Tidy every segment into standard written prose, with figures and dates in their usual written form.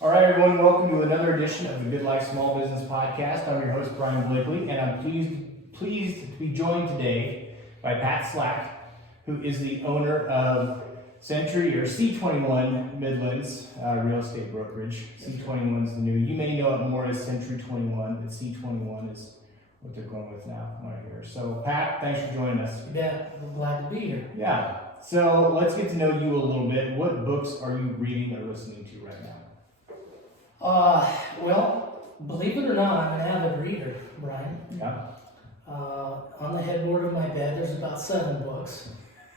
All right, everyone, welcome to another edition of the Good Life Small Business Podcast. I'm your host, Brian Blakely, and I'm pleased to be joined today by Pat Slack, who is the owner of C21 Midlands Real Estate Brokerage. C21 is the new, you may know it more as Century 21, but C21 is what they're going with now right here. So, Pat, thanks for joining us. Yeah, I'm glad to be here. Yeah, so let's get to know you a little bit. What books are you reading or listening to right now? Well, believe it or not, I'm an avid reader, Brian. Yeah. On the headboard of my bed, there's about 7 books,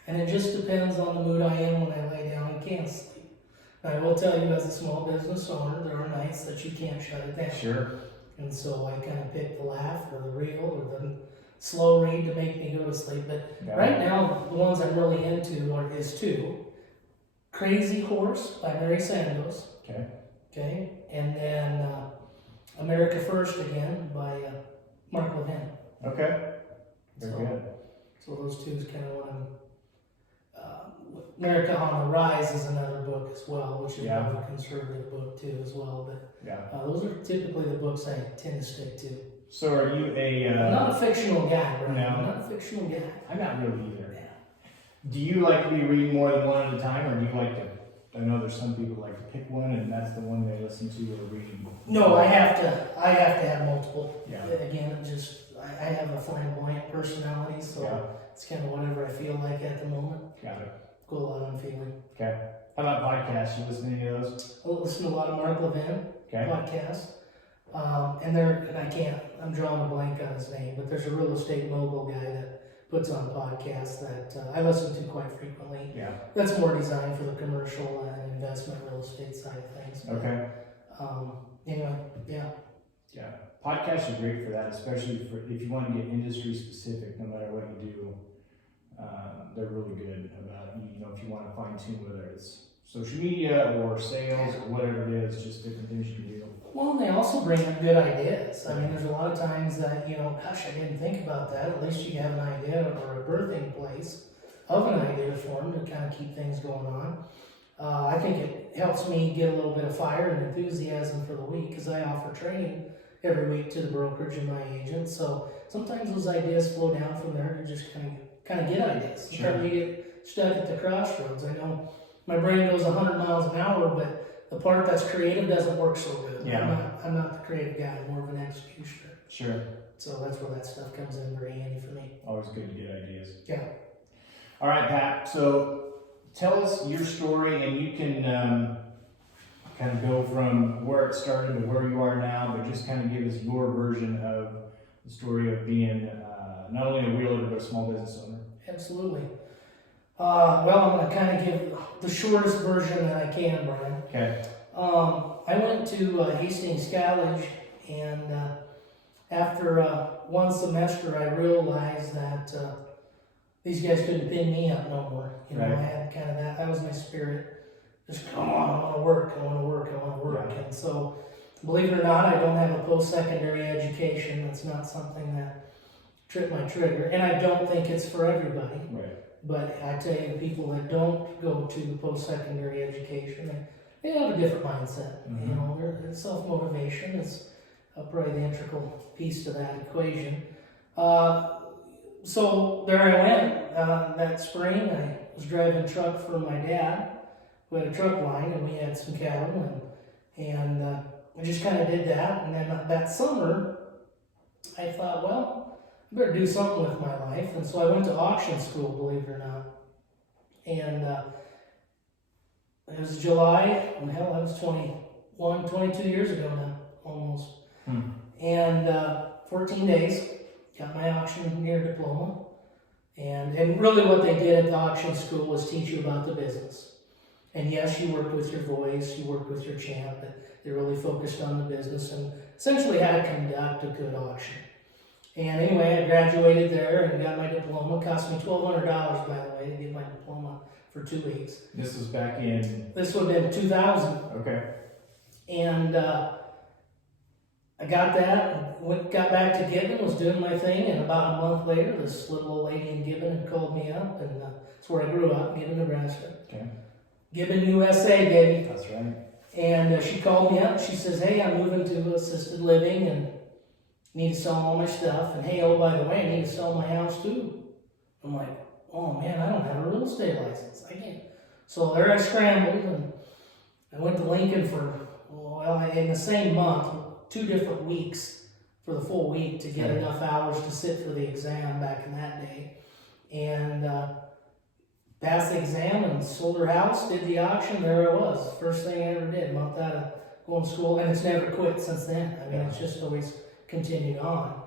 and it just depends on the mood I am when I lay down and can't sleep. And I will tell you, as a small business owner, there are nights that you can't shut it down. Sure. And so I kind of pick the laugh or the real or the slow read to make me go to sleep. But right now, the ones I'm really into is 2. Crazy Horse by Mary Sandoz. Okay, and then America First again by Mark Levin. Okay, very good. So those 2 is kind of what I'm. America on the Rise is another book as well, which is more of a conservative book too as well. But those are typically the books I tend to stick to. So are you I'm not a fictional guy, right? No. I'm not a fictional guy. I'm not really either. Yeah. Do you like to be reading more than one at a time, or do you like to? I know there's some people like to pick one, and that's the one they listen to or reading. No, I have to have multiple. Yeah. Again, I have a flamboyant personality, so it's kind of whatever I feel like at the moment. Got it. Go a lot on feeling. Okay. How about podcasts? You listen to any of those? I listen to a lot of Mark Levin podcasts. I'm drawing a blank on his name, but there's a real estate mogul guy that puts on podcasts that I listen to quite frequently. Yeah. That's more designed for the commercial and investment real estate side of things. But, okay. Anyway, yeah. Yeah. Podcasts are great for that, especially if you want to get industry specific, no matter what you do. They're really good about, if you want to fine tune whether it's social media or sales or whatever it is, just different things you can do. Well, and they also bring up good ideas. I mean, there's a lot of times that, gosh, I didn't think about that. At least you have an idea or a birthing place of an idea form to kind of keep things going on. I think it helps me get a little bit of fire and enthusiasm for the week because I offer training every week to the brokerage and my agents. So sometimes those ideas flow down from there to just kind of get ideas. Sometimes you get stuck at the crossroads. I know my brain goes 100 miles an hour, but the part that's creative doesn't work so good. Yeah. I'm not the creative guy, I'm more of an executioner. Sure. So that's where that stuff comes in very handy for me. Always good to get ideas. Yeah. All right, Pat. So tell us your story, and you can kind of go from where it started to where you are now, but just kind of give us your version of the story of being not only a realtor, but a small business owner. Absolutely. Well, I'm going to kind of give the shortest version that I can, Brian. Okay. I went to Hastings College, and after one semester, I realized that these guys couldn't pin me up no more. I had kind of that was my spirit. Just come on, I want to work. Yeah. And so, believe it or not, I don't have a post-secondary education. That's not something that tripped my trigger, and I don't think it's for everybody. Right. But I tell you, the people that don't go to post-secondary education, they have a different mindset. Mm-hmm. Their self-motivation is probably the integral piece to that equation. So there I went. That spring, I was driving a truck for my dad, who had a truck line, and we had some cattle, and I just kind of did that. And then that summer, I thought, well, I better do something with my life. And so I went to auction school, believe it or not. And it was July, and hell, that was 22 years ago now, almost. And 14 days, got my auctioneer diploma. And really what they did at the auction school was teach you about the business. And yes, you worked with your voice, you worked with your chant, but they really focused on the business and essentially how to conduct a good auction. And anyway, I graduated there and got my diploma. It cost me $1,200, by the way, to get my diploma for 2 weeks. This was back in? This would have been 2000. Okay. And I got that, got back to Gibbon, was doing my thing, and about a month later, this little old lady in Gibbon had called me up, and that's where I grew up, Gibbon, Nebraska. Okay. Gibbon, USA, baby. That's right. And she called me up. She says, hey, I'm moving to assisted living and need to sell all my stuff. And hey, oh, by the way, I need to sell my house too. I'm like, oh man, I don't have a real estate license. I can't. So there I scrambled and I went to Lincoln for, in the same month, 2 different weeks for the full week to get enough hours to sit for the exam back in that day. And passed the exam and sold her house, did the auction, there I was. First thing I ever did, month out of going to school, and it's never quit since then. I mean, it's just always continued on.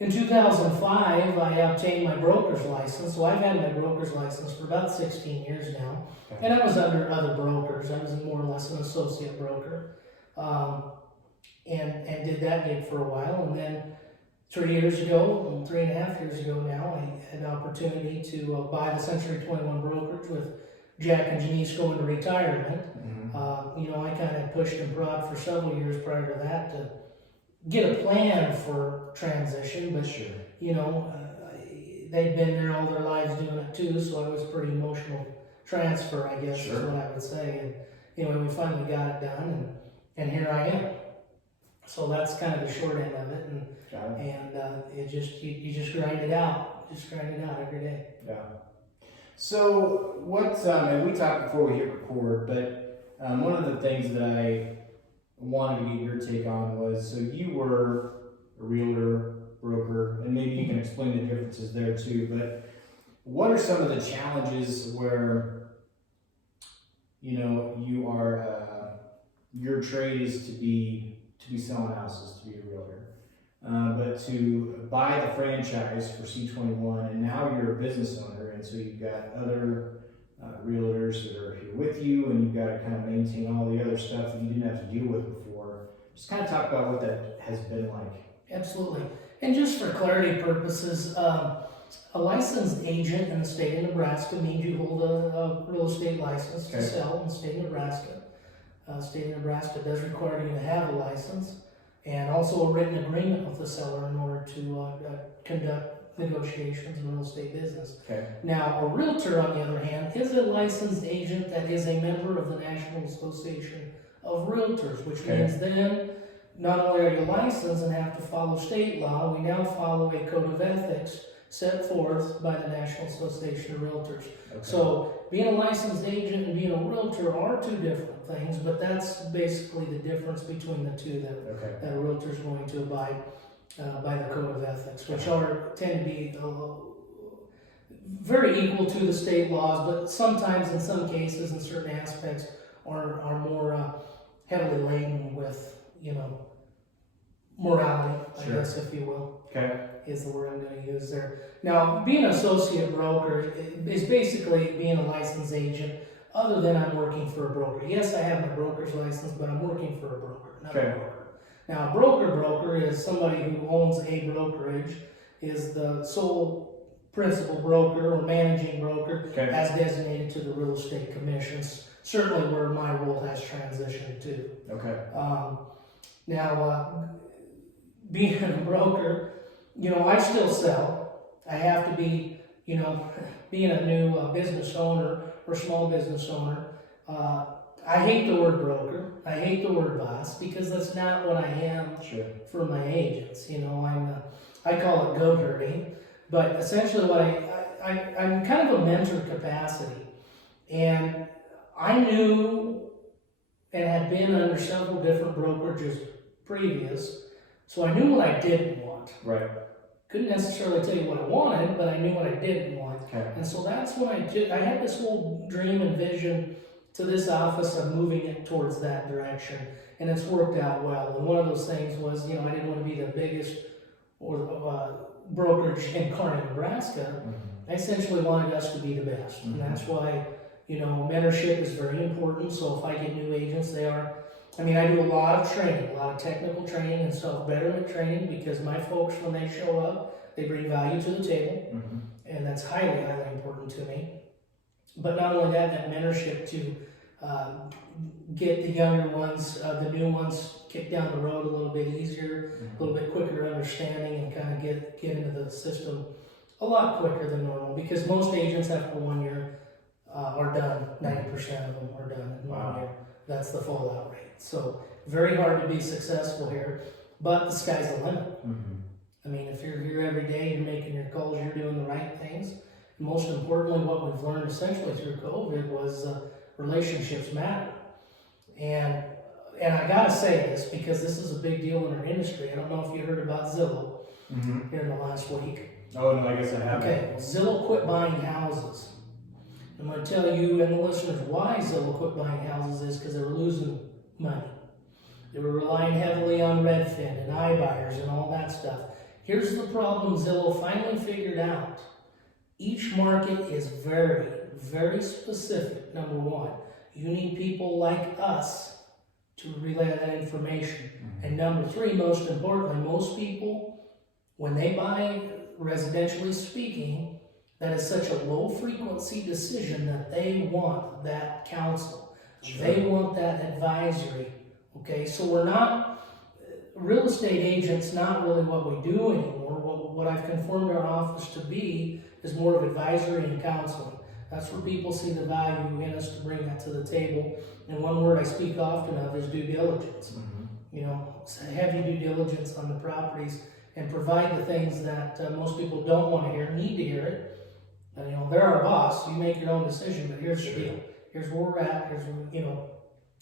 In 2005, I obtained my broker's license. So I've had my broker's license for about 16 years now. And I was under other brokers. I was more or less an associate broker. And did that gig for a while. And then 3 years ago, 3.5 years ago now, I had an opportunity to buy the C21 Brokerage with Jack and Janice going to retirement. I kind of pushed and prodded for several years prior to that to get a plan for transition, but they'd been there all their lives doing it too, so it was a pretty emotional transfer, I guess, is what I would say. And anyway, we finally got it done, and here I am. So that's kind of the short end of it, and it just you just grind it out, every day. Yeah. So what? And we talked before we hit record, but one of the things that I wanted to get your take on was, so you were a realtor, broker, and maybe you can explain the differences there too. But what are some of the challenges where you are your trade is to be selling houses, to be a realtor, but to buy the franchise for C21, and now you're a business owner, and so you've got other realtors that are here with you, and you've got to kind of maintain all the other stuff that you didn't have to deal with before. Just kind of talk about what that has been like. Absolutely. And just for clarity purposes, a licensed agent in the state of Nebraska means you hold a real estate license to sell in the state of Nebraska. State of Nebraska does require you to have a license and also a written agreement with the seller in order to conduct negotiations in real estate business. Now, a realtor, on the other hand, is a licensed agent that is a member of the National Association of Realtors, which means then not only are you licensed and have to follow state law, we now follow a code of ethics set forth by the National Association of Realtors. So being a licensed agent and being a realtor are two different things, but that's basically the difference between the two that a realtor is going to abide by the code of ethics, which tend to be very equal to the state laws, but sometimes in some cases in certain aspects are more heavily laden with morality, I guess, if you will. Is the word I'm going to use there. Now, being an associate broker is basically being a licensed agent, other than I'm working for a broker. Yes, I have my broker's license, but I'm working for a broker, not a broker. Now, a broker is somebody who owns a brokerage, is the sole principal broker or managing broker as designated to the real estate commissions, certainly where my role has transitioned to. Now, being a broker, I still sell. I have to be, being a new business owner or small business owner. I hate the word broker. I hate the word boss because that's not what I am for my agents. I call it goat herding, but essentially what I'm kind of a mentor capacity, and I knew and had been under several different brokerages previous, so I knew what I didn't want. Couldn't necessarily tell you what I wanted, but I knew what I didn't want. And so that's what I did. I had this whole dream and vision to this office of moving it towards that direction, and it's worked out well. And one of those things was, I didn't want to be the biggest brokerage in Kearney, Nebraska. I essentially wanted us to be the best, and that's why, mentorship is very important. So if I get new agents, I do a lot of training, a lot of technical training and self-betterment training, because my folks, when they show up, they bring value to the table, and that's highly, highly important to me. But not only that mentorship to get the younger ones, the new ones, kicked down the road a little bit easier, a little bit quicker understanding, and kind of get into the system a lot quicker than normal, because most agents after 1 year are done. 90% of them are done in 1 year. that's the fallout rate. So very hard to be successful here, but the sky's the limit. Mm-hmm. I mean, if you're here every day, you're making your calls, you're doing the right things. And most importantly, what we've learned essentially through COVID was relationships matter. And I gotta say this because this is a big deal in our industry. I don't know if you heard about Zillow here in the last week. Oh, no, I guess I haven't. Okay, well, Zillow quit buying houses. I'm going to tell you and the listeners why Zillow quit buying houses is because they were losing money. They were relying heavily on Redfin and iBuyers and all that stuff. Here's the problem Zillow finally figured out. Each market is very, very specific, number one. You need people like us to relay that information. And number three, most importantly, most people, when they buy, residentially speaking, that is such a low frequency decision that they want that counsel. Sure. They want that advisory. Okay, so we're not, real estate agents, not really what we do anymore. What I've conformed our office to be is more of advisory and counseling. That's where people see the value in us to bring that to the table. And one word I speak often of is due diligence. You know, so have your due diligence on the properties and provide the things that most people don't want to hear, need to hear it. And, you know, they're our boss. You make your own decision, but here's the deal. Here's where we're at. Here's, you know,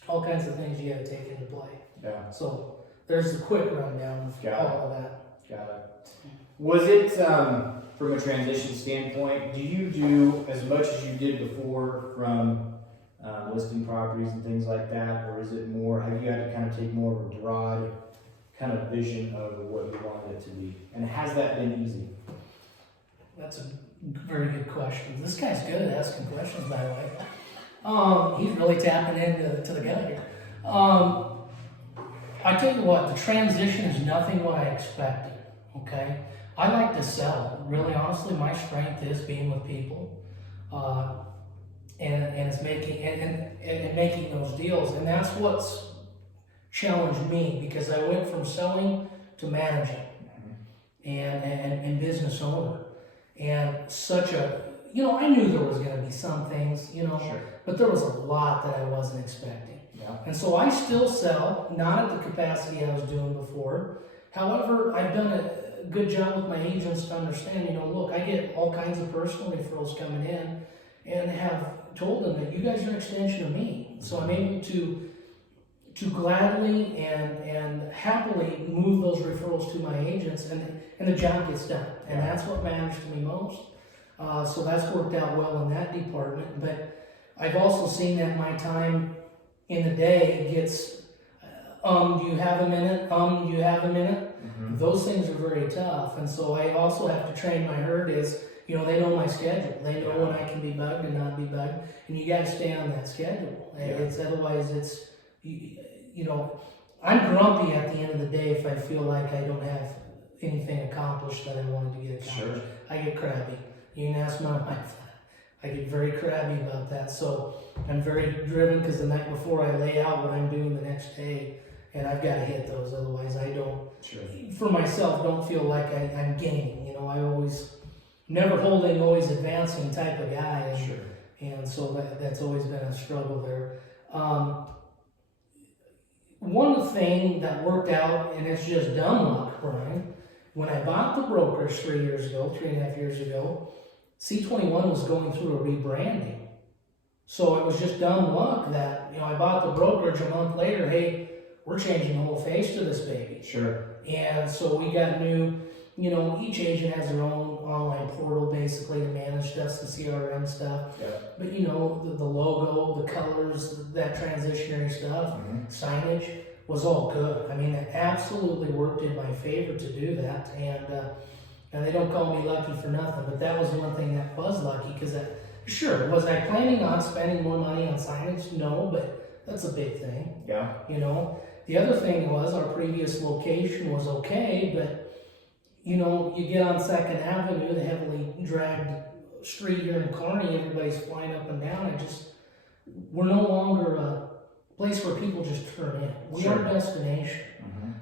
all kinds of things you got to take into play. Yeah. So there's the quick rundown of all of that. Got it. Was it, from a transition standpoint, do you do as much as you did before from listing properties and things like that, or is it more, have you had to kind of take more of a broad kind of vision of what you wanted it to be? And has that been easy? That's a very good question. This guy's good at asking questions, by the way. He's really tapping into the guy here. I tell you what, the transition is nothing what I expected, okay? I like to sell. Really, honestly, my strength is being with people. And it's making and making those deals. And that's what's challenged me, because I went from selling to managing and business owner. And such a, you know, I knew there was going to be some things, you know, but there was a lot that I wasn't expecting. Yeah. And so I still sell, not at the capacity I was doing before. However, I've done a good job with my agents to understand, you know, look, I get all kinds of personal referrals coming in, and have told them that you guys are an extension of me. So I'm able to gladly and happily move those referrals to my agents, and the job gets done. And that's what matters to me most. So that's worked out well in that department. But I've also seen that my time in the day gets, do you have a minute? Do you have a minute? Those things are very tough. And so I also have to train my herd is, you know, they know my schedule. They know when I can be bugged and not be bugged. And you got to stay on that schedule. It's otherwise it's, you know, I'm grumpy at the end of the day if I feel like I don't have anything accomplished that I wanted to get accomplished. I get crabby. You can ask my wife. I get very crabby about that. So I'm very driven, because the night before I lay out what I'm doing the next day, and I've got to hit those. Otherwise I don't, for myself, don't feel like I'm gaining. You know, I always, never holding, always advancing type of guy. And, and so that's always been a struggle there. One thing that worked out, and it's just dumb luck, Brian, when I bought the brokerage 3.5 years ago, C21 was going through a rebranding. So it was just dumb luck that, you know, I bought the brokerage a month later, hey, we're changing the whole face to this baby. And so we got new, you know, each agent has their own online portal basically to manage stuff, the CRM stuff. But you know, the logo, the colors, that transitionary stuff, signage was all good. I mean, it absolutely worked in my favor to do that. And they don't call me lucky for nothing, but that was one thing that was lucky, because sure, was I planning on spending more money on signage? No, but that's a big thing. You know, the other thing was our previous location was okay, but you know, you get on 2nd Avenue, the heavily dragged street here in Kearney, everybody's flying up and down. We're no longer a place where people just turn in. We are a destination.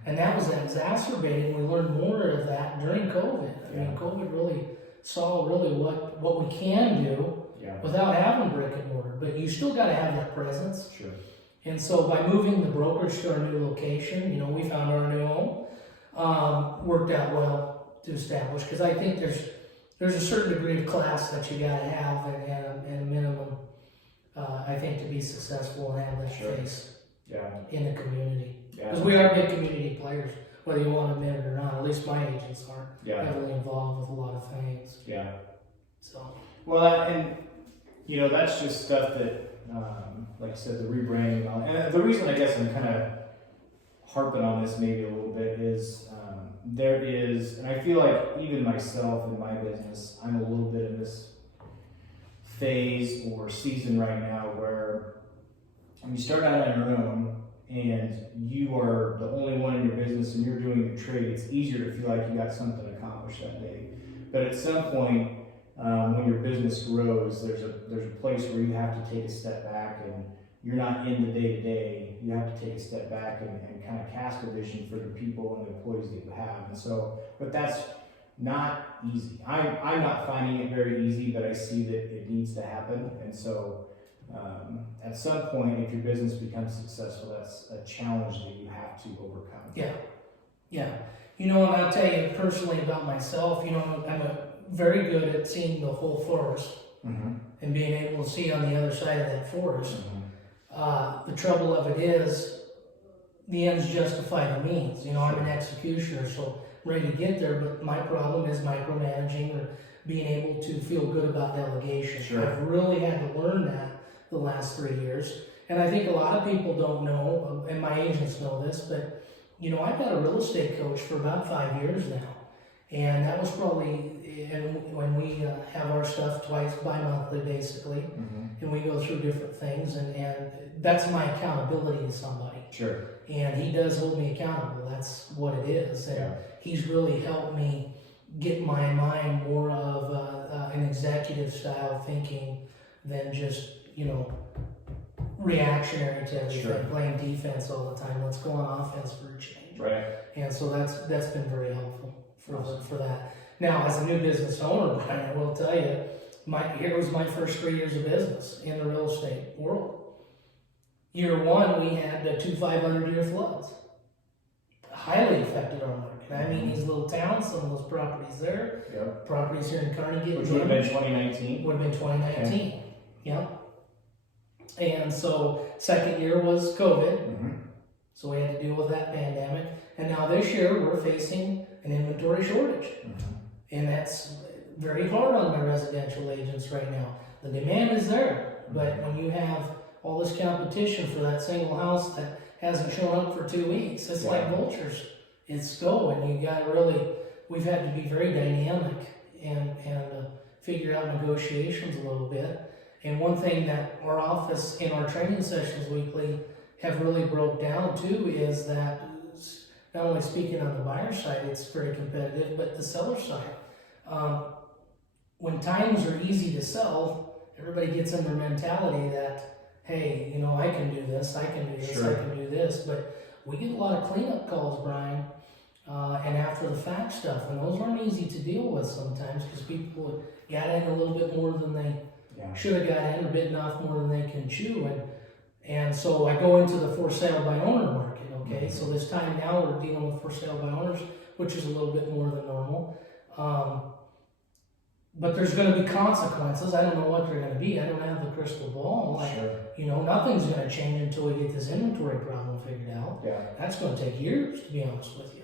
And that was exacerbated. We learned more of that during COVID. I mean, COVID really saw what we can do without having brick and mortar. But you still got to have that presence. And so by moving the brokerage to our new location, you know, we found our new home, worked out well to establish, because I think there's a certain degree of class that you gotta have and a minimum, I think, to be successful and have that Sure. face Yeah. in the community. Yeah. Because we are big community players, whether you want to admit it or not. At least my agents are Yeah. heavily involved with a lot of things. Yeah. So, Well, and you know, that's just stuff that, like I said, the rebranding. And the reason I guess I'm kind of harping on this maybe a little bit is there is, and I feel like even myself in my business, I'm a little bit in this phase or season right now where when you start out on your own and you are the only one in your business and you're doing the trade, it's easier to feel like you got something accomplished that day. But at some point, when your business grows, there's a place where you have to take a step back, and you're not in the day to day. You have to take a step back and kind of cast a vision for the people and the employees that you have. And so, but that's not easy. I'm not finding it very easy, but I see that it needs to happen. And so, at some point, if your business becomes successful, that's a challenge that you have to overcome. yeah. You know, and I'll tell you personally about myself, you know, I'm very good at seeing the whole forest Mm-hmm. and being able to see on the other side of that forest. Mm-hmm. The trouble of it is, the ends justify the means. You know, I'm an executioner, so I'm ready to get there, but my problem is micromanaging or being able to feel good about delegation. Sure. I've really had to learn that the last 3 years. And I think a lot of people don't know, and my agents know this, but, you know, I've got a real estate coach for about 5 years now. And that was probably, and when we have our stuff twice bi-monthly, basically, Mm-hmm. and we go through different things, and that's my accountability to somebody. Sure. And he does hold me accountable. That's what it is. And Yeah. he's really helped me get my mind more of an executive style thinking than just, you know, reactionary to everything, Sure. playing defense all the time. Let's go on offense for a change. Right. And so that's been very helpful for that. Now, as a new business owner, Brian, I will tell you, here was my first 3 years of business in the real estate world. Year one, we had 2 500-year floods. Highly affected our market. I mean, these little towns, some of those properties there, Yep. properties here in Kearney getting Which would have been damaged. 2019. Would have been 2019. Yeah. And so, second year was COVID. Mm-hmm. So we had to deal with that pandemic. And now this year, we're facing an inventory shortage. Mm-hmm. And that's very hard on my residential agents right now. The demand is there, but when you have all this competition for that single house that hasn't shown up for 2 weeks, it's like vultures. It's go, and you got to really, we've had to be very dynamic and figure out negotiations a little bit. And one thing that our office in our training sessions weekly have really broke down too is that not only speaking on the buyer side, it's very competitive, but the seller side. When times are easy to sell, everybody gets in their mentality that, hey, you know, I can do this, I can do this, Sure. I can do this. But we get a lot of cleanup calls, Brian, and after the fact stuff, and those aren't easy to deal with sometimes because people got in a little bit more than they should have got in, or bitten off more than they can chew. And so I go into the for sale by owner market, okay? So this time now we're dealing with for sale by owners, which is a little bit more than normal. But there's going to be consequences. I don't know what they're going to be. I don't have the crystal ball. Like, Sure. you know, nothing's going to change until we get this inventory problem figured out. Yeah. That's going to take years, to be honest with you.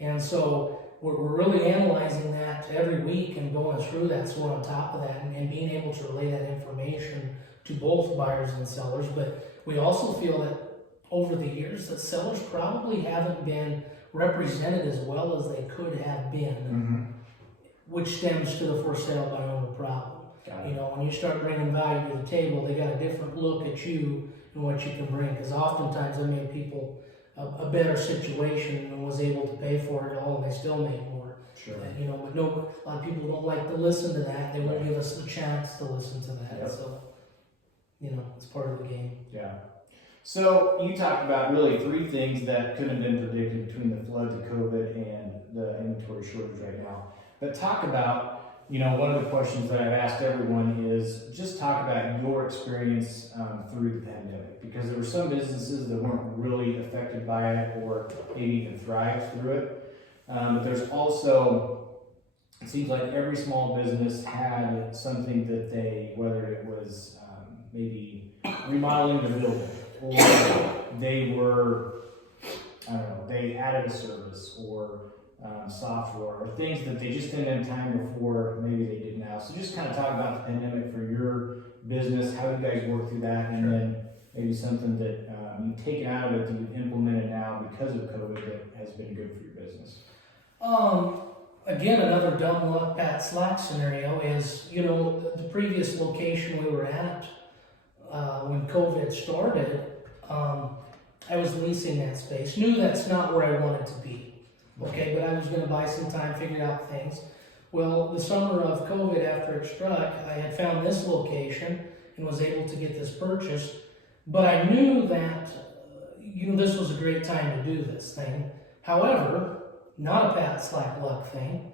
And so we're really analyzing that every week and going through that, so we're on top of that and being able to relay that information to both buyers and sellers. But we also feel that over the years that sellers probably haven't been represented as well as they could have been, Mm-hmm. which stems to the for sale by owner problem. You know, when you start bringing value to the table, they got a different look at you and what you can bring. Because oftentimes I made people a better situation and was able to pay for it all, and they still made more. Sure. You know, but a lot of people don't like to listen to that. They won't give us the chance to listen to that. Yep. So, you know, it's part of the game. Yeah. So you talked about really 3 things that couldn't have been predicted between the flood, the COVID, and the inventory shortage right now. But talk about one of the questions that I've asked everyone is just talk about your experience through the pandemic, because there were some businesses that weren't really affected by it or maybe even thrived through it. But there's also, it seems like every small business had something that they, whether it was maybe remodeling the building, or they were, I don't know, they added a service or software or things that they just didn't have time before, maybe they did now. So just kind of talk about the pandemic for your business, how you guys work through that, and then maybe something that you've taken out of it that you've implemented now because of COVID that has been good for your business. Again, another dumb luck, Pat Slack scenario is, the previous location we were at when COVID started, I was leasing that space. Knew that's not where I wanted to be. Okay, but I was going to buy some time, figure out things. Well, the summer of COVID, after it struck, I had found this location and was able to get this purchased. But I knew that, this was a great time to do this thing. However, not a Pat Slack luck thing.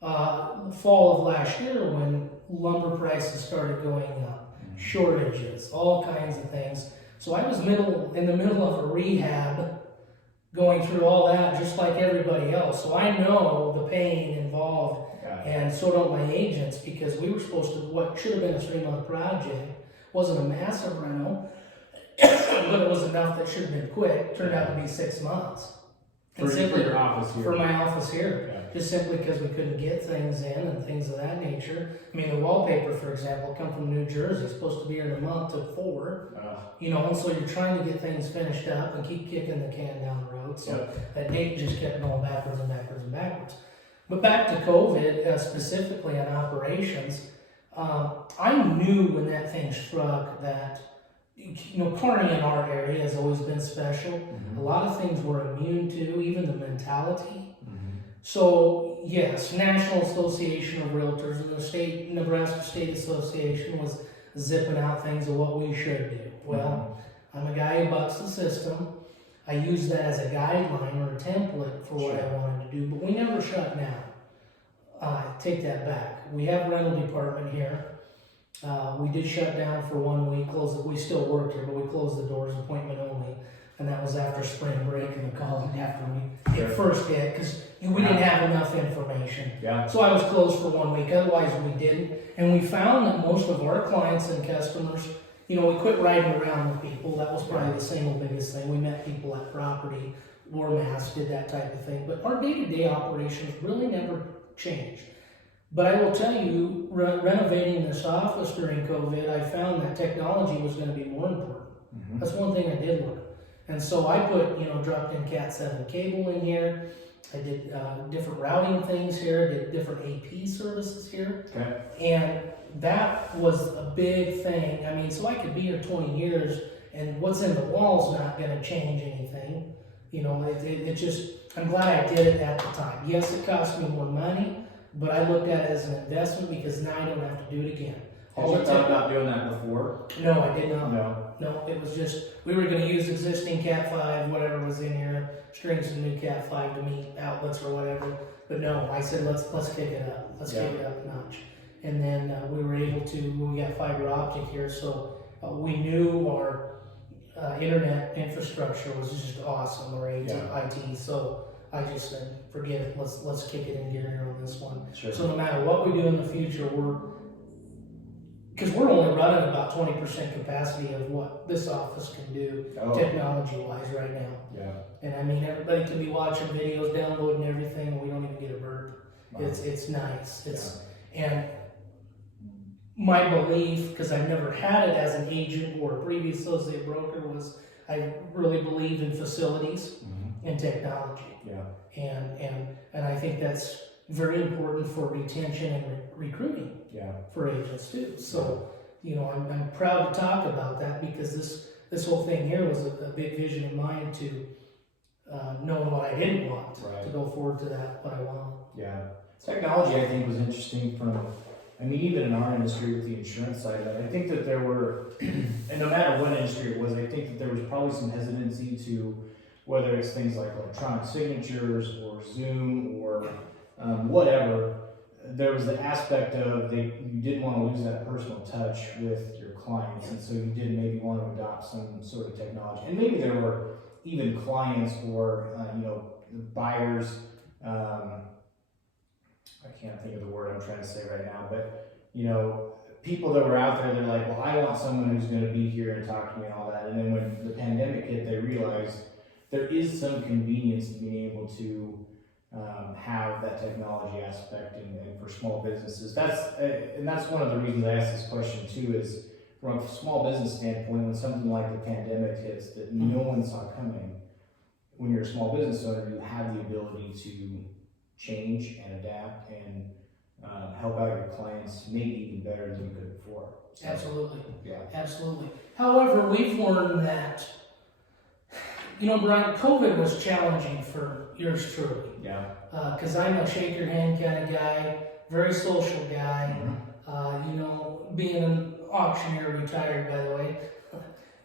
Fall of last year, when lumber prices started going up, shortages, all kinds of things. So I was in the middle of a rehab, going through all that just like everybody else. So I know the pain involved, and so don't my agents, because we were supposed to, what should have been a 3-month project, wasn't a massive rental, but it was enough that should have been quick, turned out to be 6 months. For your office here? For my office here. Yeah. Just simply because we couldn't get things in and things of that nature. I mean, the wallpaper, for example, come from New Jersey, it's supposed to be here in a month, took 4. And so you're trying to get things finished up and keep kicking the can down the road. So that date just kept going backwards and backwards and backwards. But back to COVID, specifically on operations, I knew when that thing struck that, Kearney in our area has always been special. Mm-hmm. A lot of things we're immune to, even the mentality. Mm-hmm. So, yes, National Association of Realtors and the Nebraska State Association was zipping out things of what we should do. Well, I'm a guy who bucks the system. I use that as a guideline or a template for what I wanted to do, but we never shut down. Take that back. We have a rental department here. We did shut down for 1 week, we still worked here, but we closed the doors, appointment only, and that was after spring break and the call after it first hit, because we didn't have enough information. Yeah. So I was closed for 1 week, otherwise we didn't, and we found that most of our clients and customers, we quit riding around with people. That was probably the single biggest thing. We met people at property, wore masks, did that type of thing, but our day-to-day operations really never changed. But I will tell you, renovating this office during COVID, I found that technology was going to be more important. Mm-hmm. That's one thing I did learn. And so I put, dropped in Cat 7 cable in here. I did different routing things here, did different AP services here. Okay. And that was a big thing. I mean, so I could be here 20 years and what's in the wall's not going to change anything. It just, I'm glad I did it at the time. Yes, it cost me more money, but I looked at it as an investment because now I don't have to do it again. Had you thought about doing that before? No, I did not. No, it was just, we were going to use existing Cat 5, whatever was in here, string some new Cat 5 to meet outlets or whatever. But no, I said, let's kick it up. Let's kick it up a notch. And then we were able to, we got fiber optic here, so we knew our internet infrastructure was just awesome, or IT. So I just said, forget it, let's kick it in gear on this one. Sure. So no matter what we do in the future, because we're only running about 20% capacity of what this office can do technology-wise right now. Yeah. And I mean, everybody can be watching videos, downloading everything, and we don't even get a burp. Wow. It's nice. And my belief, because I've never had it as an agent or a previous associate broker, was I really believe in facilities and technology. Yeah. And I think that's very important for retention and recruiting for agents too. So, I'm proud to talk about that because this whole thing here was a big vision of mine to knowing what I didn't want to go forward to that, what I want. Yeah. Technology, I think, was interesting even in our industry with the insurance side of it. I think that there were, and no matter what industry it was, I think that there was probably some hesitancy to, whether it's things like electronic signatures or Zoom or whatever, there was the aspect of you didn't want to lose that personal touch with your clients, and so you did maybe want to adopt some sort of technology. And maybe there were even clients or buyers. I can't think of the word I'm trying to say right now, but people that were out there, they're like, well, I want someone who's going to be here and talk to me and all that. And then when the pandemic hit, they realized there is some convenience in being able to have that technology aspect, and for small businesses, that's one of the reasons I asked this question too. Is from a small business standpoint, when something like the pandemic hits that no one saw coming, when you're a small business owner, you have the ability to change and adapt and help out your clients maybe even better than you could before. So, Absolutely. Yeah. Absolutely. However, we've learned that, Brian, COVID was challenging for yours truly. Yeah. Because I'm a shake your hand kind of guy, very social guy. Mm-hmm. Being an auctioneer, retired by the way,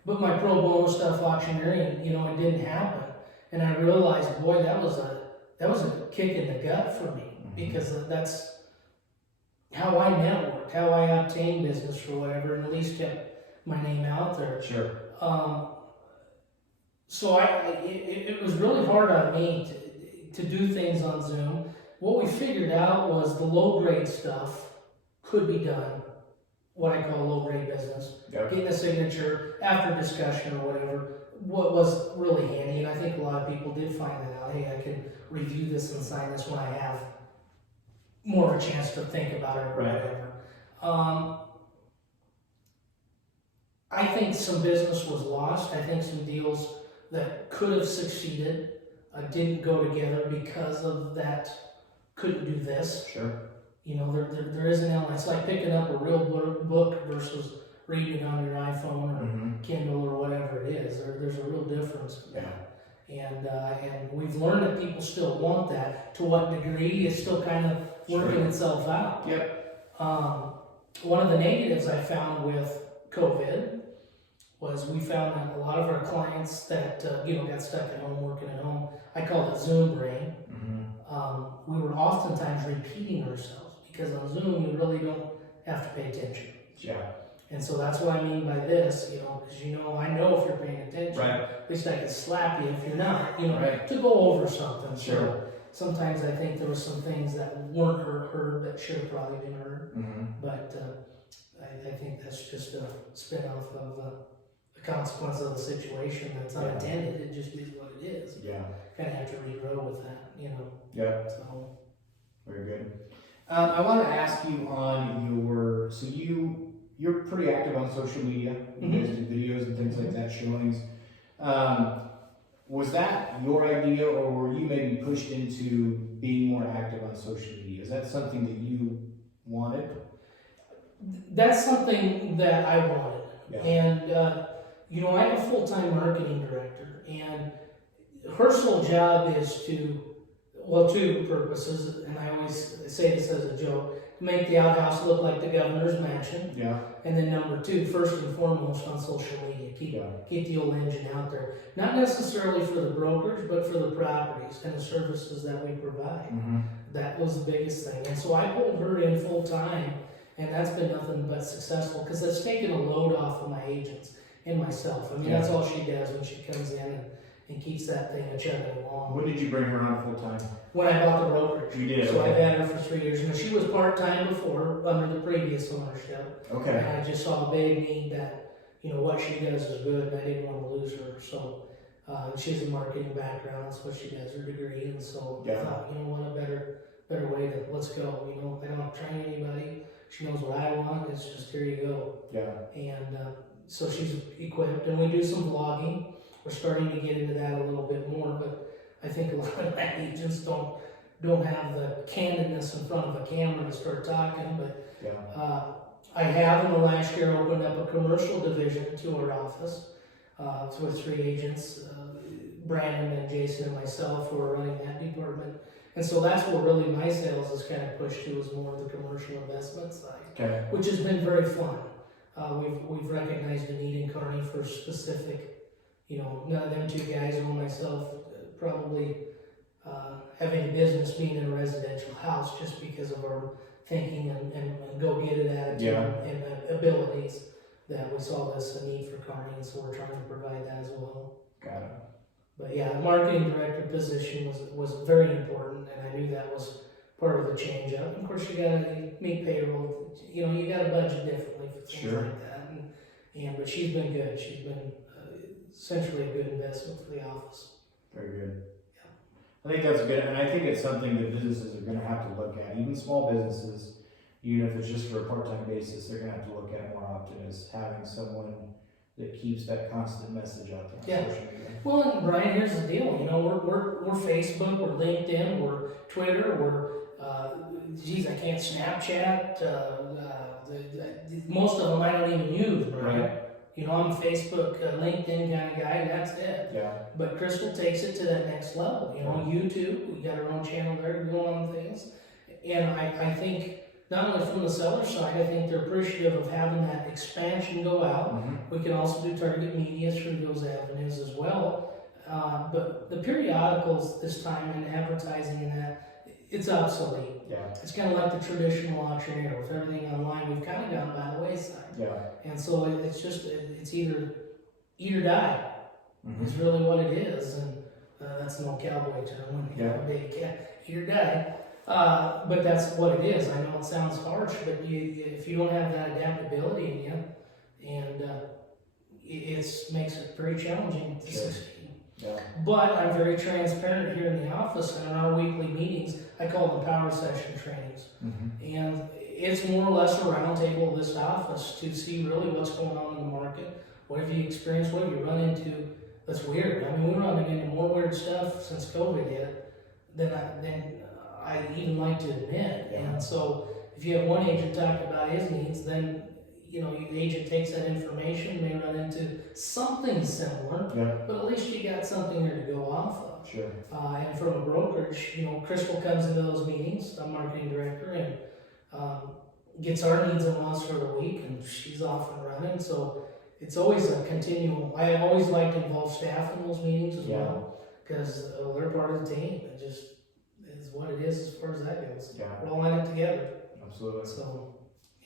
but my pro bono stuff, auctioneering, it didn't happen. And I realized, boy, that was a kick in the gut for me, because that's how I networked, how I obtained business for whatever, and at least kept my name out there. Sure. So it was really hard on me to do things on Zoom. What we figured out was the low grade stuff could be done, what I call low grade business. Yep. Getting a signature after discussion or whatever, what was really handy, and I think a lot of people did find that out. Hey, I can review this and sign this when I have more of a chance to think about it or whatever. I think some business was lost. I think some deals that could have succeeded didn't go together because of that. Couldn't do this. Sure. There is an element. It's like picking up a real book versus reading it on your iPhone or Kindle or whatever it is. There's a real difference. Yeah. And we've learned that people still want that. To what degree is still kind of working itself out. Yep. One of the negatives I found with COVID was we found that a lot of our clients that got stuck at home, working at home, I call it Zoom brain. We were oftentimes repeating ourselves, because on Zoom you really don't have to pay attention. Yeah. And so that's what I mean by this, because I know if you're paying attention. Right. At least I can slap you if you're not, Right. to go over something. Sure. So sometimes I think there were some things that weren't heard that should have probably been heard. But I think that's just a spin-off of the consequence of the situation that's unintended. It just is what it is. Yeah. Kind of have to regrow with that, Yep. So. Very good. I want to ask you on you're pretty active on social media. You guys do videos and things like that, showings. Was that your idea, or were you maybe pushed into being more active on social media? Is that something that you wanted? That's something that I wanted. Yeah. And, I have a full-time marketing director, and her sole job is two purposes, and I always say this as a joke, to make the outhouse look like the governor's mansion. Yeah. And then number two, first and foremost, on social media, keep the old engine out there. Not necessarily for the brokers, but for the properties and the services that we provide. That was the biggest thing. And so I pulled her in full time, and that's been nothing but successful, because it's taken a load off of my agents and myself. I mean, that's all she does when she comes in and keeps that thing chugging along. When did you bring her on full time? When I bought the brokerage. You did. So Okay. I've had her for 3 years. And she was part-time before, under the previous ownership. Okay. And I just saw a big need that, what she does is good, and I didn't want to lose her. So she has a marketing background, that's what she does, her degree. And so I thought, what a better way to, let's go. I don't train anybody. She knows what I want. It's just, here you go. Yeah. And so she's equipped, and we do some vlogging. We're starting to get into that a little bit more, but I think a lot of my agents don't have the candidness in front of a camera to start talking. But I have in the last year opened up a commercial division to our office with 3 agents, Brandon and Jason and myself, who are running that department. And so that's where really my sales is kind of pushed to, is more of the commercial investment side, which has been very fun. We've recognized a need in Kearney for specific, none of them 2 guys or myself probably having a business being in a residential house, just because of our thinking and go-get-it attitude and abilities, that we saw this a need for Kearney, and so we're trying to provide that as well. Got it. But yeah, the marketing director position was very important, and I knew that was part of the change up. Of course, you gotta meet payroll. You know, you gotta budget differently for things like that. But she's been good. She's been essentially a good investment for the office. Very good. I think that's good, and I think it's something that businesses are going to have to look at. Even small businesses, even if it's just for a part-time basis, they're going to have to look at more often, is having someone that keeps that constant message out there on social media. Well, and Brian, here's the deal. You know, we're Facebook, we're LinkedIn, we're Twitter, we're I can't Snapchat. Most of them I don't even use, Brian. Right. You know, I'm a Facebook, LinkedIn kind of guy, and that's it. Yeah. But Crystal takes it to that next level. You know, YouTube, we got our own channel there going on things. And I think, not only from the seller side, I think they're appreciative of having that expansion go out. Mm-hmm. We can also do target media through those avenues as well. But the periodicals this time and advertising and that, it's obsolete. Yeah. It's kind of like the traditional auctioneer. With everything online, we've kind of gone by the wayside. Yeah. And so it's just, it's either eat or die. Mm-hmm. Is really what it is. And that's no cowboy term when you have a big cat, eat or die. But that's what it is. I know it sounds harsh, but if you don't have that adaptability in you, and it makes it very challenging to succeed. Yeah. But I'm very transparent here in the office, and in our weekly meetings, I call them power session trainings. Mm-hmm. And it's more or less a roundtable of this office to see really what's going on in the market. What have you experienced? What have you run into that's weird? I mean, we're running into more weird stuff since COVID hit than I even like to admit. Yeah. And so if you have one agent talk about his needs, then your agent takes that information, may run into something similar, but at least you got something there to go off of. Sure. And from a brokerage, Crystal comes into those meetings, the marketing director, and gets our needs and wants for the week, and she's off and running. So it's always a continual. I always like to involve staff in those meetings as well, because they're part of the team. It just is what it is as far as that goes. Yeah. We're all in it together. Absolutely. So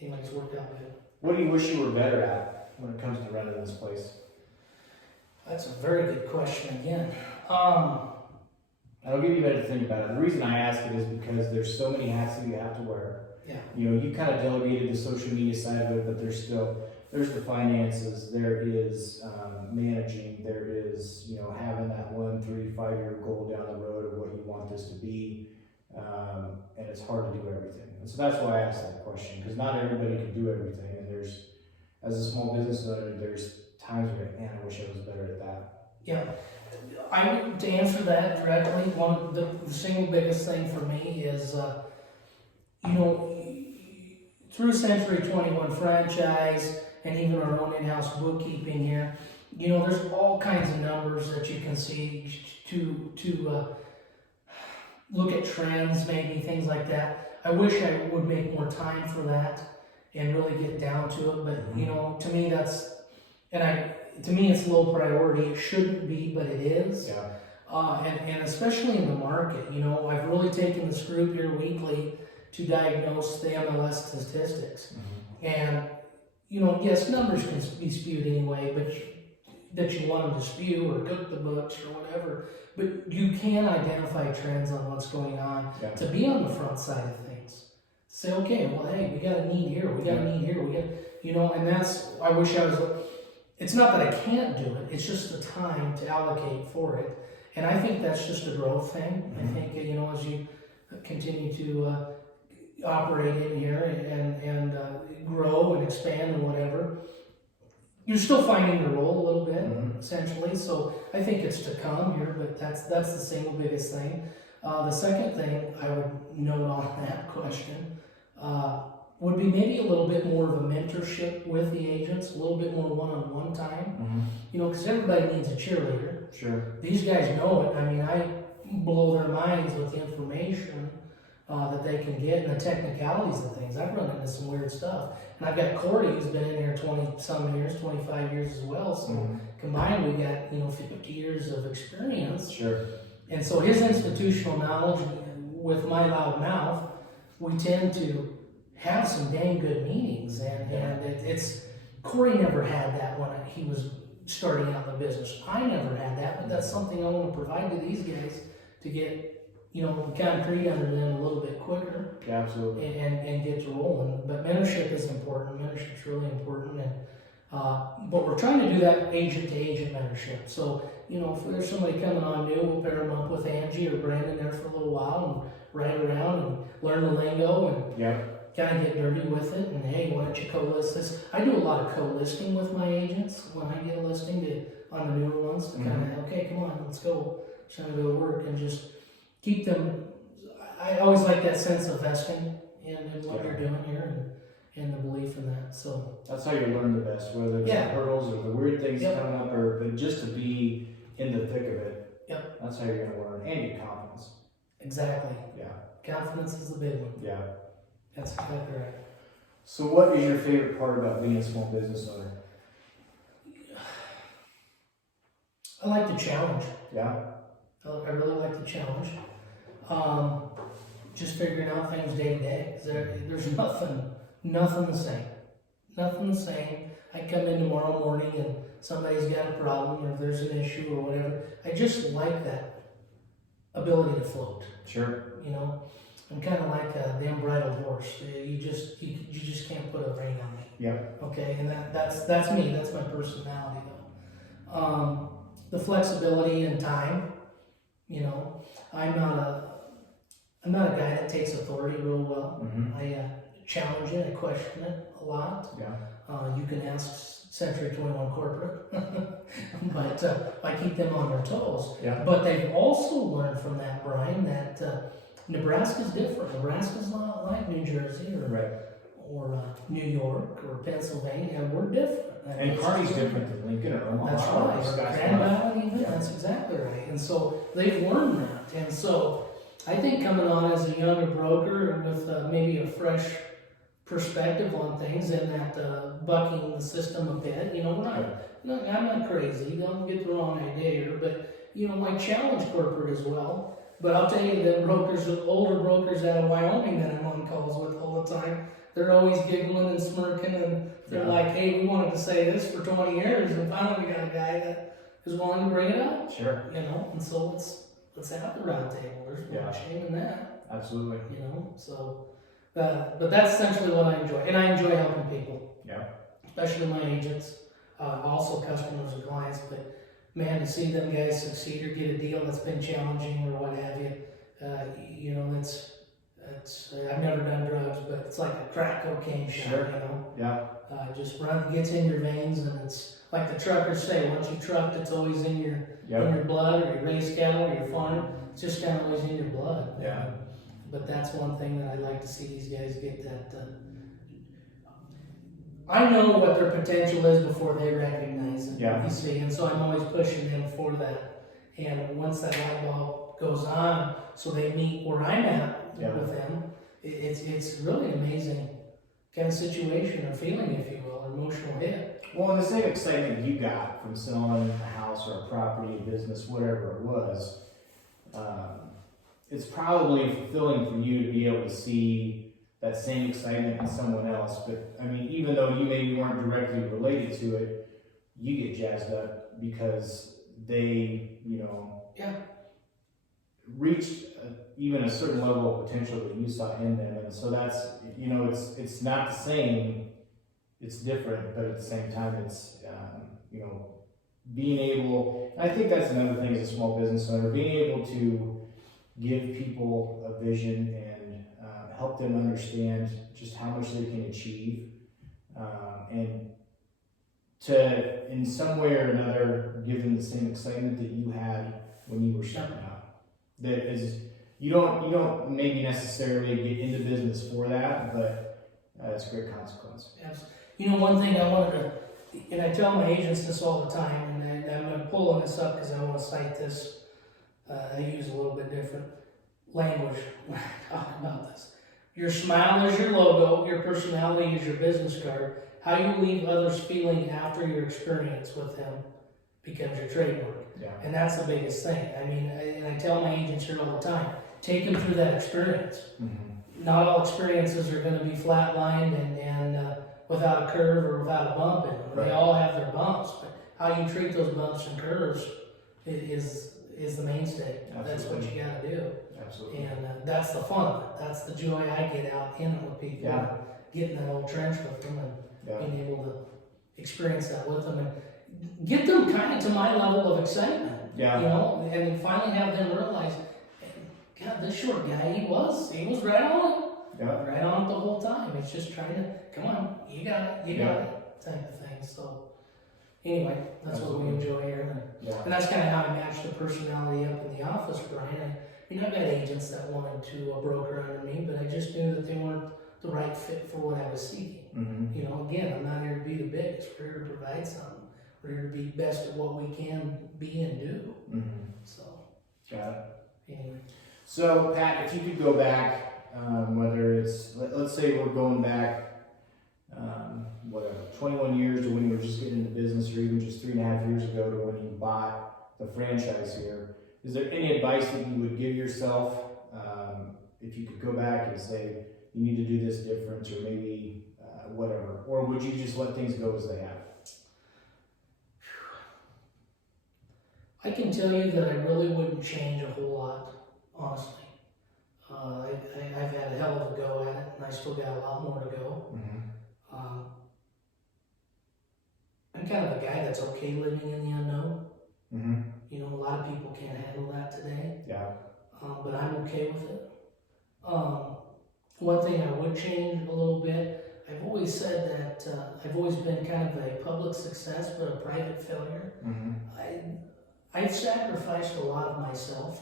anyway, it's worked out good. What do you wish you were better at when it comes to running this place? That's a very good question again. I'll give you a minute to think about it. The reason I ask it is because there's so many hats that you have to wear. Yeah. You kind of delegated the social media side of it, but there's the finances, there is managing, there is, having that 1, 3, 5 year goal down the road of what you want this to be. And it's hard to do everything. And so that's why I asked that question, because not everybody can do everything. And as a small business owner, there's times where, man, I wish I was better at that. Yeah. To answer that directly, the single biggest thing for me is, through Century 21 franchise and even our own in-house bookkeeping here, there's all kinds of numbers that you can see to look at trends, maybe things like that. I wish I would make more time for that and really get down to it. But to me to me it's low priority. It shouldn't be, but it is. Yeah. And especially in the market, I've really taken this group here weekly to diagnose the MLS statistics. Mm-hmm. And yes, numbers can be spewed anyway, but that you want them to spew or cook the books or whatever. But you can identify trends on what's going on to be on the front side of things. Say, okay, well, hey, we got a need here, we got a need here, and that's, I wish I was, it's not that I can't do it, it's just the time to allocate for it. And I think that's just a growth thing. Mm-hmm. I think, as you continue to operate in here and grow and expand and whatever, you're still finding your role a little bit, essentially. So I think it's to come here, but that's the single biggest thing. The second thing I would note on that question would be maybe a little bit more of a mentorship with the agents, a little bit more one-on-one time. Because everybody needs a cheerleader. Sure. These guys know it. I mean, I blow their minds with the information that they can get and the technicalities of things. I've run into some weird stuff. And I've got Cordy, who's been in here 20-some years, 25 years as well. So combined, we got, 50 years of experience. Sure. And so his institutional knowledge, with my loud mouth, we tend to have some dang good meetings, and it's Corey never had that when he was starting out in the business. I never had that, but that's something I want to provide to these guys to get, concrete under them a little bit quicker. Yeah, absolutely. And get to rolling. But mentorship is important. Mentorship's really important, and but we're trying to do that agent to agent mentorship. So if there's somebody coming on new, we'll pair them up with Angie or Brandon there for a little while and ride around and learn the lingo and kind of get dirty with it. And hey, why don't you co-list this? I do a lot of co-listing with my agents when I get a listing on the newer ones to kind of okay, come on, let's go, trying to go to work and just keep them. I always like that sense of vesting in what you're doing here and the belief in that. So that's how you learn the best, whether it's the hurdles or the weird things coming up, but just to be in the thick of it. Yep. That's how you're going to learn and get confidence. Exactly. Yeah. Confidence is the big one. Yeah. That's exactly right. So what is your favorite part about being a small business owner? I like the challenge. Yeah. I really like the challenge. Just figuring out things day to day. There's nothing the same. Nothing the same. I come in tomorrow morning and somebody's got a problem or if there's an issue or whatever. I just like that ability to float. Sure. I'm kind of like the unbridled horse. You just can't put a rein on me. Yeah. Okay, and that's me. That's my personality, though. The flexibility and time. I'm not a guy that takes authority real well. Mm-hmm. I challenge it. I question it a lot. Yeah. You can ask Century 21 corporate, but I keep them on their toes. Yeah. But they've also learned from that, Brian, that Nebraska's different. Nebraska's not like New Jersey or New York or Pennsylvania. We're different. And Kearney's different than Lincoln or Omaha. That's right. Grand Valley, even. That's exactly right. And so they've learned that. And so I think coming on as a younger broker and with maybe a fresh perspective on things and that bucking the system a bit, I'm not crazy. Don't get the wrong idea here, but I challenge corporate as well. But I'll tell you, the older brokers out of Wyoming that I'm on calls with all the time, they're always giggling and smirking, and they're like, "Hey, we wanted to say this for 20 years, and finally we got a guy that is willing to bring it up." Sure. And so let's have the round table. There's no shame in that. Absolutely. So, but that's essentially what I enjoy, and I enjoy helping people. Yeah. Especially my agents, also customers and clients. But man, to see them guys succeed or get a deal that's been challenging or what have you, I've never done drugs, but it's like a crack cocaine shot, Yeah. Just gets in your veins, and it's like the truckers say, once you truck, it's always in your blood, or you raise cattle, or you farm, it's just kind of always in your blood. Yeah. But that's one thing that I like to see these guys get that. I know what their potential is before they recognize it. Yeah. You see, and so I'm always pushing them for that. And once that light bulb goes on, so they meet where I'm at with them, it's really an amazing kind of situation or feeling, if you will, or emotional hit. Well, and the same excitement you got from selling a house or a property, a business, whatever it was, it's probably fulfilling for you to be able to see that same excitement in someone else. But I mean, even though you maybe weren't directly related to it, you get jazzed up because they, reached even a certain level of potential that you saw in them. And so that's, it's not the same, it's different, but at the same time, it's, being able, I think that's another thing as a small business owner, being able to give people a vision and help them understand just how much they can achieve, and to, in some way or another, give them the same excitement that you had when you were starting out. That is, you don't maybe necessarily get into business for that, but it's a great consequence. Absolutely. One thing I wanted to, and I tell my agents this all the time, and I'm pulling this up because I want to cite this. I use a little bit different language when I talk about this. Your smile is your logo, your personality is your business card. How you leave others feeling after your experience with them becomes your trademark. Yeah. And that's the biggest thing. I mean, and I tell my agents here all the time, take them through that experience. Mm-hmm. not all experiences are going to be flatlined and without a curve or without a bump in them. Right. They all have their bumps, but how you treat those bumps and curves is the mainstay. Absolutely. That's what you got to do. Absolutely. And that's the fun of it. That's the joy I get out in it with people. Yeah. Getting that old trench with them and Yeah. being able to experience that with them and get them kind of to my level of excitement. Yeah. You know, and finally have them realize, God, this short guy, he was right on it. Yeah. Right on it the whole time. It's just trying to, come on, you got it, type of thing. So, anyway, that's what we enjoy here. And that's kind of how I matched the personality up in the office, Brian. I mean, I've got agents that wanted to broker under me, but I just knew that they weren't the right fit for what I was seeking. Mm-hmm. You know, again, I'm not here to be the biggest. We're here to provide something. We're here to be best at what we can be and do. Mm-hmm. So, Got it. anyway. So, Pat, if you could go back, whether it's, let's say we're going back, 21 years to when you were just getting into business, or even just 3.5 years ago to when you bought the franchise here, is there any advice that you would give yourself, if you could go back and say, you need to do this different, or maybe whatever, or would you just let things go as they have? I can tell you that I really wouldn't change a whole lot, honestly. I've had a hell of a go at it, and I still got a lot more to go. Mm-hmm. I'm kind of a guy that's okay living in the unknown. Mm-hmm. You know, a lot of people can't handle that today. Yeah. But I'm okay with it. One thing I would change a little bit, I've always said that I've always been kind of a public success, but a private failure. Mm-hmm. I've sacrificed a lot of myself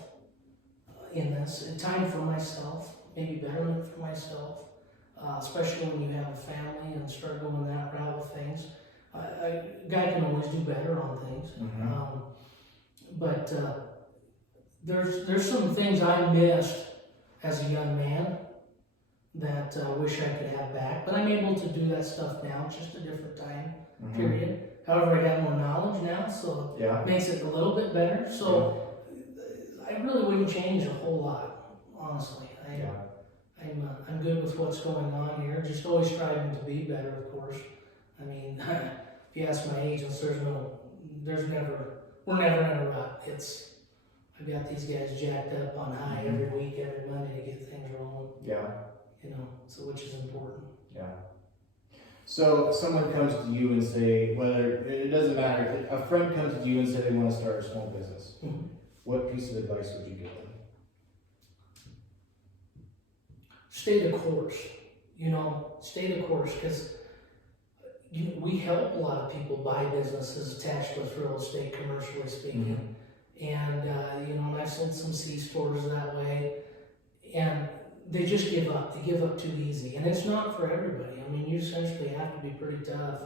in this, and time for myself, maybe betterment for myself, especially when you have a family and start going that route with things. A guy can always do better on things. Mm-hmm. But there's some things I missed as a young man that I wish I could have back. But I'm able to do that stuff now, just a different time period. However, I got more knowledge now, so it makes it a little bit better. So I really wouldn't change a whole lot, honestly. I'm good with what's going on here. Just always striving to be better, of course. I mean, if you ask my agents, we're never in a rut. I've got these guys jacked up on high every week, every Monday to get things rolling. Yeah. You know, so which is important. Yeah. So someone comes to you and say, whether it doesn't matter, a friend comes to you and say they want to start a small business. Mm-hmm. What piece of advice would you give them? Stay the course. You know, stay the course, because we help a lot of people buy businesses attached with real estate, commercially speaking. And, you know, and I've seen some C-stores that way, and they just give up. They give up too easy. And it's not for everybody. I mean, you essentially have to be pretty tough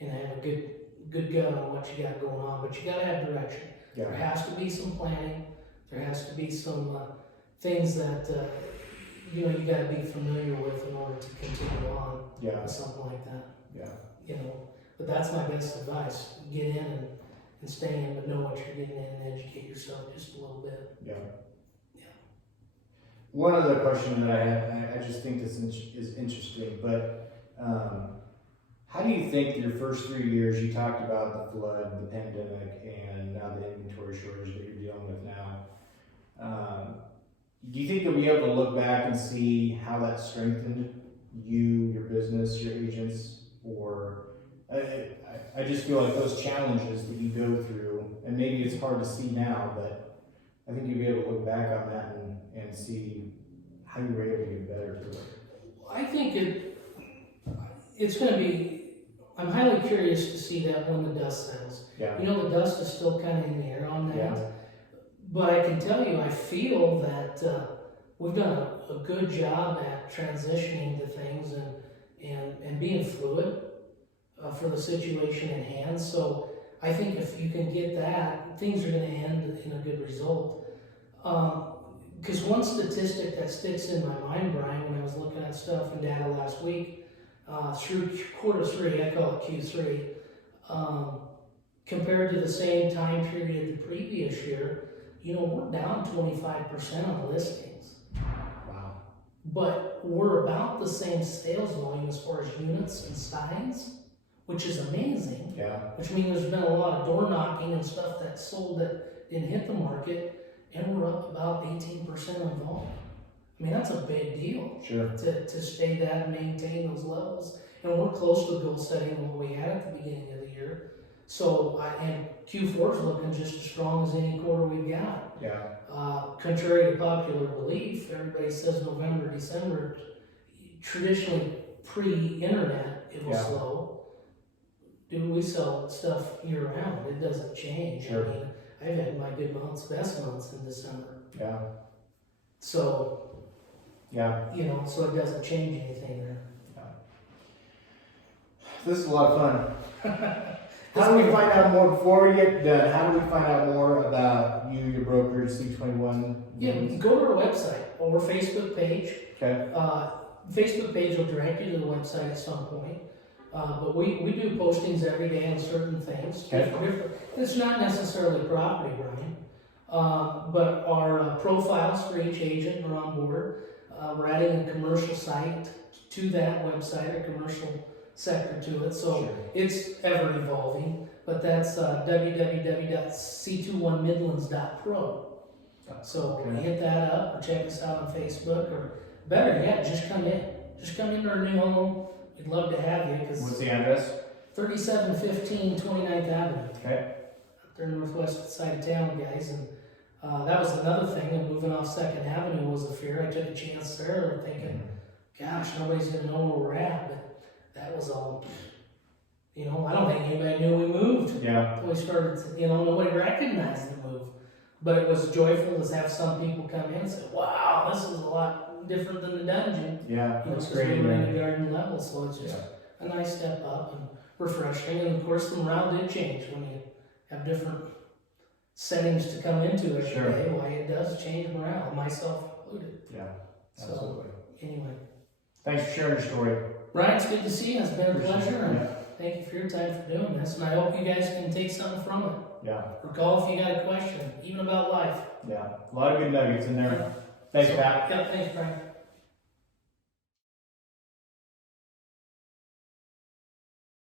and have a good gut on what you got going on, but you got to have direction. Yeah. There has to be some planning. There has to be some things that, you know, you got to be familiar with in order to continue on with something like that. Yeah. You know, but that's my best advice. Get in and stay in, but know what you're getting in and educate yourself just a little bit. Yeah. One other question that I have, I just think this is interesting, but how do you think your first 3 years, you talked about the flood, the pandemic, and now the inventory shortage that you're dealing with now, do you think you'll be able to look back and see how that strengthened you, your business, your agents, or I just feel like those challenges that you go through, and maybe it's hard to see now, but I think you'll be able to look back on that and see how you were able to get better through it. I think it's going to be, I'm highly curious to see that when the dust settles. Yeah. You know, the dust is still kind of in the air on that. Yeah. But I can tell you, I feel that we've done a good job at transitioning to things and being fluid for the situation in hand. So I think if you can get that, things are going to end in a good result. Because one statistic that sticks in my mind, Brian, when I was looking at stuff and data last week, through Q3, I call it Q3, compared to the same time period the previous year, you know, we're down 25% on listings. Wow. but we're about the same sales volume as far as units and signs, which is amazing. Yeah. Which means there's been a lot of door knocking and stuff that sold that didn't hit the market, and we're up about 18% on volume. I mean, that's a big deal. Sure. To stay that and maintain those levels. And we're close to goal setting what we had at the beginning of the year. So, and Q4 is looking just as strong as any quarter we've got. Yeah. Contrary to popular belief, everybody says November, December, traditionally pre-internet, it was slow. Dude, we sell stuff year round. It doesn't change. Sure. I mean, I've had my good months, best months in December. Yeah. So, yeah. you know, so it doesn't change anything there. Yeah. This is a lot of fun. How do we find out more, before we get done, how do we find out more about you, your brokerage, C21? Yeah, go to our website or Facebook page. Okay. Facebook page will direct you to the website at some point. But we do postings every day on certain things. Okay. It's not necessarily property, Brian. But our profiles for each agent are on board. We're adding a commercial site to that website, a commercial sector to it. So it's ever evolving, but that's www.c21midlands.pro. So hit that up or check us out on Facebook, or better yet, just come in. Just come into our new home. We'd love to have you. What's the address? 3715 29th Avenue. Okay. Up there northwest side of town, guys. And that was another thing, and moving off 2nd Avenue was a fear. I took a chance there thinking, gosh, nobody's going to know where we're at. But that was all, you know, I don't think anybody knew we moved. Yeah. Until we started, nobody recognized the move. But it was joyful to have some people come in and say, wow, this is a lot different than the dungeon. Yeah, That's that's great. we're in the garden level, so it's just a nice step up and refreshing. And of course, the morale did change when you have different settings to come into every day. Why it does change morale, myself included. Yeah, absolutely. So, anyway. Thanks for sharing your story. Brian, it's good to see you. It's been a pleasure. And Yeah. thank you for your time for doing this. And I hope you guys can take something from it. Yeah. Or call if you got a question, even about life. Yeah. A lot of good nuggets in there. Thanks, Pat. Yeah, thanks, Brian.